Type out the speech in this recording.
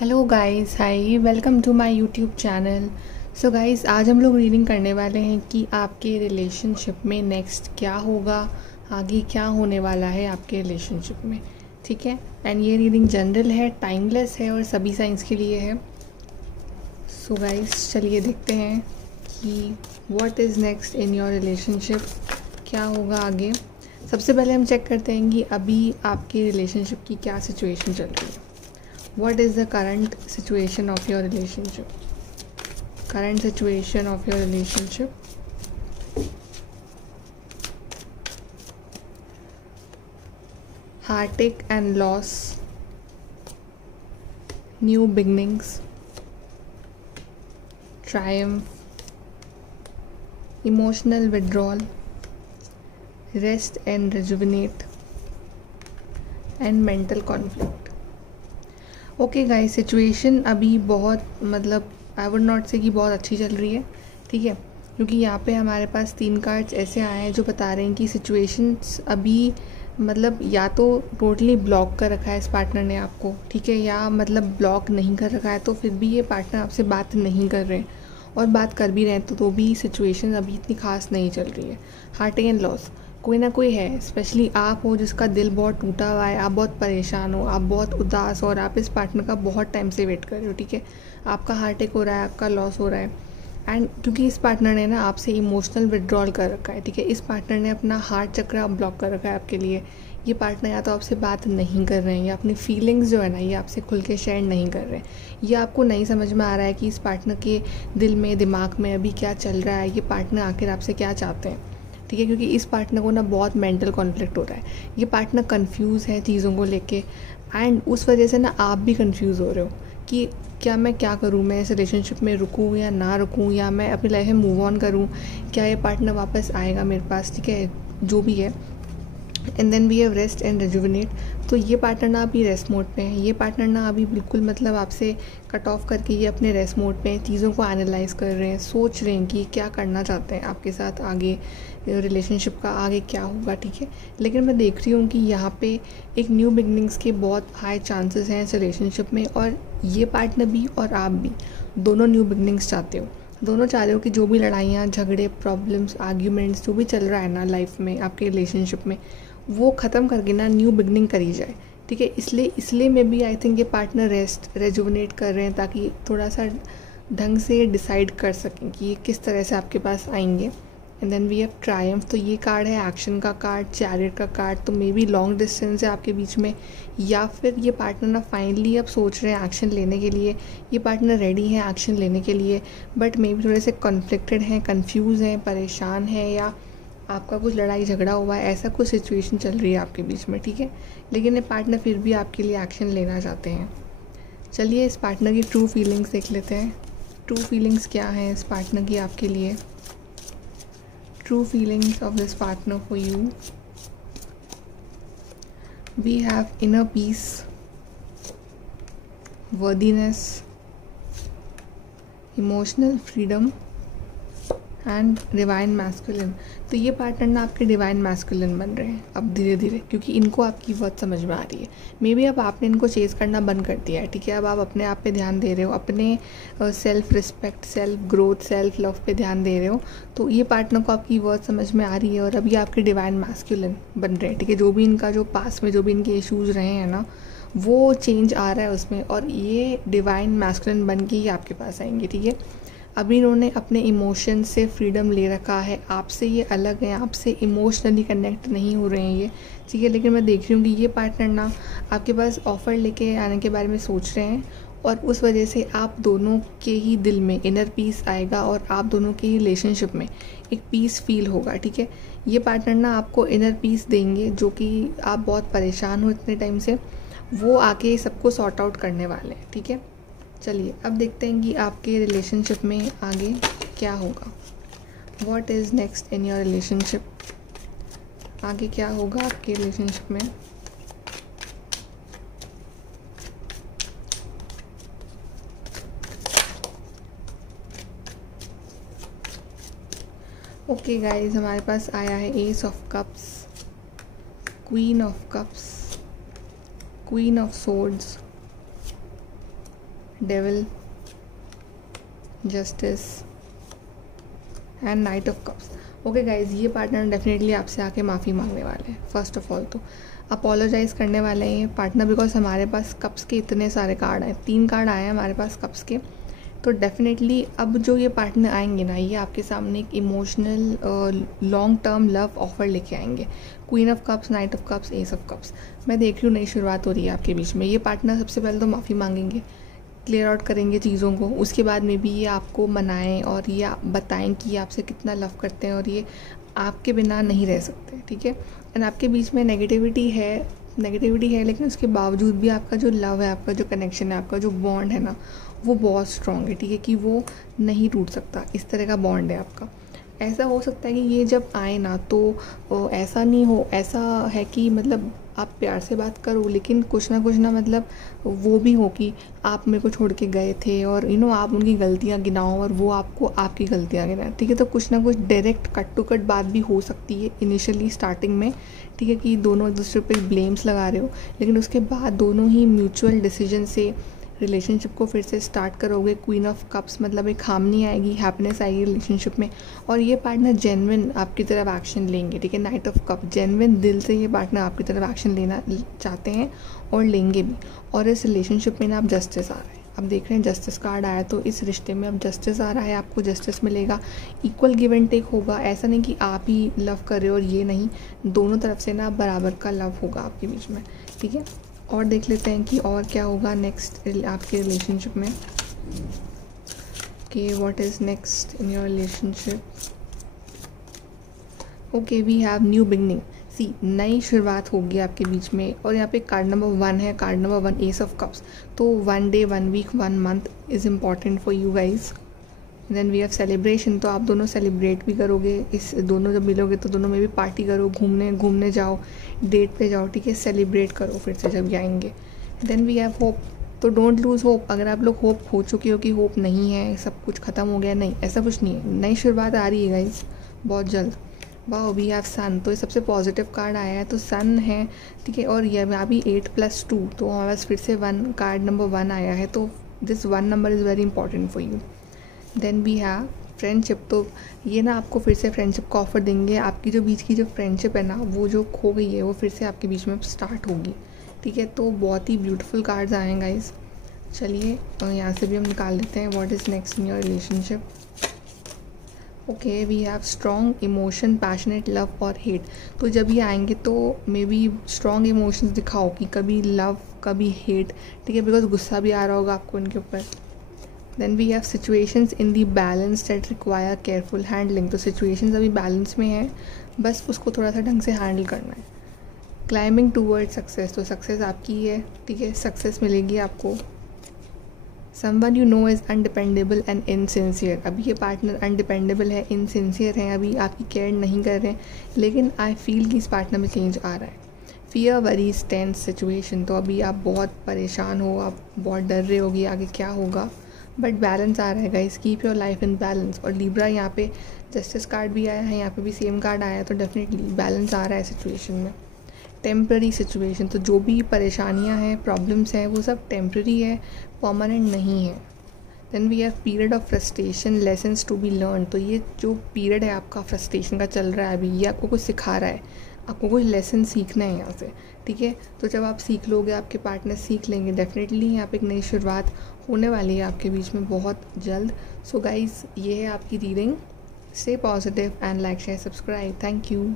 Hello guys, hi, welcome to my YouTube channel. So guys, आज हम लोग reading करने वाले हैं कि आपके रिलेशनशिप में नेक्स्ट क्या होगा, आगे क्या होने वाला है आपके रिलेशनशिप में। ठीक है। एंड ये रीडिंग जनरल है, टाइमलेस है और सभी साइंस के लिए है। सो गाइस, चलिए देखते हैं कि what is next in your relationship, क्या होगा आगे। सबसे पहले हम चेक करते हैं कि अभी आपके रिलेशनशिप की क्या सिचुएशन चल रही है। What is the current situation of your relationship? Current situation of your relationship. Heartache and loss. New beginnings. Triumph. Emotional withdrawal. Rest and rejuvenate. And mental conflict. Okay guys, situation अभी बहुत I would not से कि बहुत अच्छी चल रही है। ठीक है, क्योंकि यहाँ पे हमारे पास 3 कार्ड्स ऐसे आए हैं जो बता रहे हैं कि सिचुएशंस अभी या तो टोटली ब्लॉक कर रखा है इस पार्टनर ने आपको, ठीक है, या ब्लॉक नहीं कर रखा है तो फिर भी ये पार्टनर आपसे बात नहीं कर रहे हैं, और बात कर भी रहे हैं तो भी सिचुएशन अभी इतनी खास नहीं चल रही है। हार्ट एंड लॉस कोई ना कोई है, स्पेशली आप हो जिसका दिल बहुत टूटा हुआ है, आप बहुत परेशान हो, आप बहुत उदास हो और आप इस पार्टनर का बहुत टाइम से वेट कर रहे हो। ठीक है, आपका हार्ट अटैक हो रहा है, आपका लॉस हो रहा है। एंड क्योंकि इस पार्टनर ने ना आपसे इमोशनल विड्रॉल कर रखा है, ठीक है, इस पार्टनर ने अपना हार्ट चक्र ब्लॉक कर रखा है आपके लिए। ये पार्टनर या तो आपसे बात नहीं कर रहे हैं या अपनी फीलिंग्स जो है ना ये आपसे खुल के शेयर नहीं कर रहे हैं। ये आपको नहीं समझ में आ रहा है कि इस पार्टनर के दिल में, दिमाग में अभी क्या चल रहा है, ये पार्टनर आखिर आपसे क्या चाहते हैं। ठीक है, क्योंकि इस पार्टनर को ना बहुत मेंटल कॉन्फ्लिक्ट हो रहा है, ये पार्टनर कंफ्यूज है चीज़ों को लेके, एंड उस वजह से ना आप भी कंफ्यूज हो रहे हो कि क्या करूँ, मैं इस रिलेशनशिप में रुकूँ या ना रुकूँ, या मैं अपनी लाइफ में मूव ऑन करूँ, क्या ये पार्टनर वापस आएगा मेरे पास। ठीक है, जो भी है। And then we have rest and rejuvenate. तो ये पार्टनर ना अभी रेस्ट मोड पे है, ये पार्टनर ना अभी बिल्कुल आपसे कट ऑफ करके ये अपने रेस्ट मोड पे चीज़ों को एनालाइज कर रहे हैं, सोच रहे हैं कि क्या करना चाहते हैं आपके साथ आगे, रिलेशनशिप का आगे क्या होगा। ठीक है, लेकिन मैं देख रही हूँ कि यहाँ पे एक न्यू बिगनिंग्स के बहुत हाई चांसेस हैं इस रिलेशनशिप में, और ये पार्टनर भी और आप भी दोनों न्यू बिगनिंग्स चाहते हो। दोनों चाह रहे हो कि जो भी लड़ाइयाँ, झगड़े, प्रॉब्लम्स, आर्ग्यूमेंट्स जो भी चल रहा है ना लाइफ में, आपके रिलेशनशिप में, वो ख़त्म करके ना न्यू बिगनिंग करी जाए। ठीक है, इसलिए मे बी आई थिंक ये पार्टनर रेस्ट रेजुविनेट कर रहे हैं ताकि थोड़ा सा ढंग से डिसाइड कर सकें कि ये किस तरह से आपके पास आएंगे। And then we have triumph. तो ये कार्ड है एक्शन का कार्ड, चैरियट का कार्ड। तो मे बी लॉन्ग डिस्टेंस है आपके बीच में, या फिर ये पार्टनर ना फाइनली अब सोच रहे हैं एक्शन लेने के लिए, ये पार्टनर रेडी है एक्शन लेने के लिए, बट मे बी थोड़े से कॉन्फ्लिक्टेड हैं, कन्फ्यूज़ हैं, परेशान हैं, या आपका कुछ लड़ाई झगड़ा हुआ है, ऐसा कुछ सिचुएशन चल रही है आपके बीच में। ठीक है, लेकिन ये पार्टनर फिर भी आपके लिए एक्शन लेना चाहते हैं। चलिए इस पार्टनर की ट्रू फीलिंग्स देख लेते हैं। ट्रू फीलिंग्स क्या हैं इस पार्टनर की आपके लिए। True feelings of this partner for you. We have inner peace, worthiness, emotional freedom and divine masculine. तो ये पार्टनर ना आपके डिवाइन मैस्कुलिन बन रहे हैं अब धीरे धीरे, क्योंकि इनको आपकी वर्थ समझ में आ रही है। मे बी अब आपने इनको चेज़ करना बंद कर दिया है। ठीक है, अब आप अपने आप पे ध्यान दे रहे हो, अपने self respect, self growth, self love पे ध्यान दे रहे हो। तो ये पार्टनर को आपकी वर्थ समझ में आ रही है और अब ये आपके डिवाइन मैस्कुलिन बन रहे हैं। ठीक है, जो भी इनका जो पास में जो भी इनके इशूज़ रहे हैं ना, वो चेंज आ रहा है उसमें, और ये डिवाइन मैस्कुलिन बन के ही आपके पास आएंगे। ठीक है, अभी इन्होंने अपने इमोशन से फ्रीडम ले रखा है, आपसे ये अलग हैं, आपसे इमोशनली कनेक्ट नहीं हो रहे हैं ये। ठीक है, लेकिन मैं देख रही हूँ कि ये पार्टनर ना आपके पास ऑफ़र लेके आने के बारे में सोच रहे हैं, और उस वजह से आप दोनों के ही दिल में इनर पीस आएगा और आप दोनों के रिलेशनशिप में एक पीस फील होगा। ठीक है, ये पार्टनर ना आपको इनर पीस देंगे, जो कि आप बहुत परेशान हो इतने टाइम से, वो आके सबको सॉर्ट आउट करने वाले हैं। ठीक है, चलिए अब देखते हैं कि आपके रिलेशनशिप में आगे क्या होगा। What is next in your relationship. आगे क्या होगा आपके रिलेशनशिप में। ओके गाइज, हमारे पास आया है S of cups, queen of cups, queen of swords, devil, justice and night of cups. Okay guys, ये पार्टनर डेफिनेटली आपसे आके माफ़ी मांगने वाले हैं। फर्स्ट ऑफ ऑल तो अपोलोजाइज़ करने वाले हैं ये पार्टनर, बिकॉज हमारे पास कप्स के इतने सारे कार्ड आए, 3 कार्ड आए हैं हमारे पास कप्स के। तो डेफिनेटली अब जो ये पार्टनर आएंगे ना, ये आपके सामने एक emotional long term love offer लेके आएंगे। Queen of cups, night of cups, S of cups. मैं देख रही हूँ नई शुरुआत हो रही है आपके बीच में। ये पार्टनर सबसे पहले तो माफ़ी मांगेंगे, क्लियर आउट करेंगे चीज़ों को, उसके बाद में भी ये आपको मनाएं और ये बताएं कि ये आपसे कितना लव करते हैं और ये आपके बिना नहीं रह सकते, ठीक है। एंड आपके बीच में नेगेटिविटी है, लेकिन उसके बावजूद भी आपका जो लव है, आपका जो कनेक्शन है, आपका जो बॉन्ड है ना, वो बहुत स्ट्रॉन्ग है, ठीक है, कि वो नहीं टूट सकता। इस तरह का बॉन्ड है आपका। ऐसा हो सकता है कि ये जब आए ना तो ऐसा नहीं हो, ऐसा है कि मतलब आप प्यार से बात करो, लेकिन कुछ ना मतलब वो भी हो कि आप मेरे को छोड़ के गए थे और आप उनकी गलतियाँ गिनाओ और वो आपको आपकी गलतियाँ गिनाएं, ठीक है। तो कुछ ना कुछ डायरेक्ट कट टू कट बात भी हो सकती है इनिशियली स्टार्टिंग में, ठीक है, कि दोनों एक दूसरे पे ब्लेम्स लगा रहे हो, लेकिन उसके बाद दोनों ही म्यूचुअल डिसीजन से रिलेशनशिप को फिर से स्टार्ट करोगे। क्वीन ऑफ कप्स मतलब एक हार्मनी आएगी, हैप्पीनेस आएगी रिलेशनशिप में, और ये पार्टनर जेन्युइन आपकी तरफ एक्शन लेंगे, ठीक है। नाइट ऑफ कप, जेन्युइन दिल से ये पार्टनर आपकी तरफ एक्शन लेना चाहते हैं और लेंगे भी। और इस रिलेशनशिप में ना आप जस्टिस आ रहे हैं, अब देख रहे हैं जस्टिस कार्ड आया, तो इस रिश्ते में अब जस्टिस आ रहा है, आपको जस्टिस मिलेगा, इक्वल गिव एंड टेक होगा। ऐसा नहीं कि आप ही लव कर रहे हो और ये नहीं, दोनों तरफ से ना बराबर का लव होगा आपके बीच में, ठीक है। और देख लेते हैं कि और क्या होगा नेक्स्ट आपके रिलेशनशिप में, कि what is next in your relationship. Okay, we have new beginning. See, नई शुरुआत होगी आपके बीच में। और यहाँ पे कार्ड नंबर 1 है, card number 1 ace of cups. तो 1 day 1 week 1 month is important for you guys. Then we have celebration, तो आप दोनों सेलिब्रेट भी करोगे। इस दोनों जब मिलोगे तो दोनों में भी पार्टी करो, घूमने जाओ, डेट पे जाओ, ठीक है, सेलिब्रेट करो फिर से जब ये आएंगे। देन वी हैव होप, तो डोंट लूज़ होप। अगर आप लोग होप खो चुके हो कि होप नहीं है, सब कुछ ख़त्म हो गया, नहीं, ऐसा कुछ नहीं है, नई शुरुआत आ रही है गाइज बहुत जल्द। वाओ, वी हैव सन, तो ये सबसे पॉजिटिव कार्ड आया है, तो सन है, ठीक है। और ये यहाँ भी 8+2, तो हमारे पास फिर से 1 कार्ड नंबर 1 आया है, तो this 1 number is very important for you. Then we have friendship, तो ये ना आपको फिर से फ्रेंडशिप का ऑफर देंगे। आपकी जो बीच की जो फ्रेंडशिप है ना, वो जो खो गई है, वो फिर से आपके बीच में स्टार्ट होगी, ठीक है। तो बहुत ही ब्यूटीफुल कार्ड्स आए हैं गाइज। चलिए यहाँ से भी हम निकाल लेते हैं what is next in your relationship. Okay, we have strong emotion, passionate love और हेट। तो जब ये आएंगे तो मे बी स्ट्रॉन्ग इमोशंस दिखाओ कि कभी लव कभी हेट, ठीक है, बिकॉज गुस्सा भी आ रहा होगा आपको इनके ऊपर। Then we have situations in the balance that require careful handling, तो सिचुएशंस अभी बैलेंस में है, बस उसको थोड़ा सा ढंग से हैंडल करना है। क्लाइंबिंग टूवर्ड सक्सेस, तो सक्सेस आपकी है, ठीक है, सक्सेस मिलेगी आपको। Someone you know is undependable and insincere, अभी ये पार्टनर अनडिपेंडेबल है, इनसिंसियर है, अभी आपकी केयर नहीं कर रहे हैं, लेकिन आई फील कि इस पार्टनर में चेंज आ रहा है। फियर, वरीज, टेंस सिचुएशन, तो अभी आप बहुत परेशान हो, आप बहुत डर रहे होगी आगे क्या होगा, बट बैलेंस आ रहा है guys, keep your life in balance. और लिब्रा, यहाँ पे जस्टिस कार्ड भी आया है, यहाँ पे भी सेम कार्ड आया है, तो डेफिनेटली बैलेंस आ रहा है सिचुएशन में। टेम्प्रेरी सिचुएशन, तो जो भी परेशानियां हैं, प्रॉब्लम्स हैं, वो सब टेम्प्रेरी है, परमानेंट नहीं है। Then we have period of frustration, lessons to be learn, तो ये जो पीरियड है आपका फ्रस्ट्रेशन का चल रहा है अभी, ये आपको कुछ सिखा रहा है, आपको कुछ लेसन सीखना है यहाँ से, ठीक है। तो जब आप सीख लोगे, आपके पार्टनर सीख लेंगे, डेफिनेटली यहाँ पे एक नई शुरुआत होने वाली है आपके बीच में बहुत जल्द। सो गाइज, ये है आपकी reading. Stay positive and like, share, subscribe. Thank you.